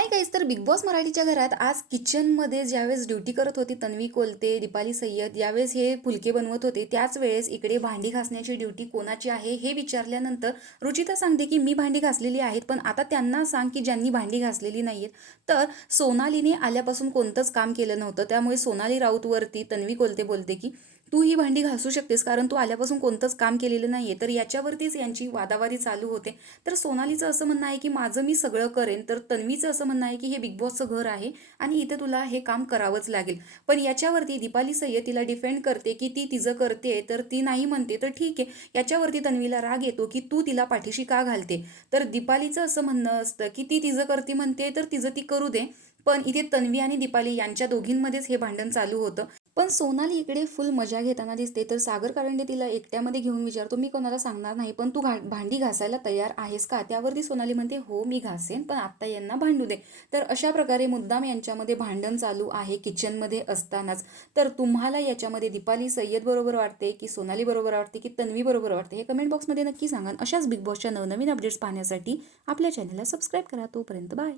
Hi guys. तर big boss मराठीच्या घरात आज किचनमध्ये ज्यावेळेस ड्युटी करत होती तन्वी कोलते, दीपाली सय्यद, यावेळेस हे फुलके बनवत होते, त्याच वेळेस इकडे भांडी घासण्याची ड्युटी कोणाची आहे हे विचारल्यानंतर रुचिता सांगते की मी भांडी घासलेली आहेत, पण आता त्यांना सांग की ज्यांनी भांडी घासलेली नाही आहेत. तर सोनालीने आल्यापासून कोणतंच काम केलं नव्हतं, त्यामुळे सोनाली राऊतवरती तन्वी कोलते बोलते की तू ही भांडी घासू शकतेस कारण तू आल्यापासून कोणतंच काम केलेलं नाहीये. तर याच्यावरतीच यांची वादावादी चालू होते. तर सोनालीचं असं म्हणणं आहे की माझं मी सगळं करेन, तर तन्वीचं असं म्हणणं आहे की हे बिग बॉसचं घर आहे आणि इथे तुला हे काम करावंच लागेल. पण याच्यावरती दीपाली सय्यद तिला डिफेंड करते की ती तिचं करते, तर ती नाही म्हणते तर ठीक आहे. याच्यावरती तन्वीला राग येतो की तू तिला पाठीशी का घालते. तर दीपालीचं असं म्हणणं असतं की ती तिचं करते म्हणते तर तिचं ती करू दे. पण इथे तन्वी आणि दीपाली यांच्या दोघींमध्येच हे भांडण चालू होतं. पण सोनाली इकडे फुल मजा घेताना दिसते. तर सागर कारंडे तिला एकट्यामध्ये घेऊन विचारतो, मी कोणाला सांगणार नाही, पण तू भांडी घासायला तयार आहेस का. त्यावरती सोनाली म्हणते हो मी घासेन, पण आत्ता यांना भांडू दे. तर अशा प्रकारे मुद्दाम यांच्यामध्ये भांडण चालू आहे किचनमध्ये असतानाच. तर तुम्हाला याच्यामध्ये दीपाली सय्यद बरोबर वाटते की सोनाली बरोबर वाटते की तन्वी बरोबर वाटते, हे कमेंट बॉक्समध्ये नक्की सांगा. अशाच बिग बॉसच्या नवनवीन अपडेट्स पाहण्यासाठी आपल्या चॅनलला सबस्क्राईब करा. तोपर्यंत बाय.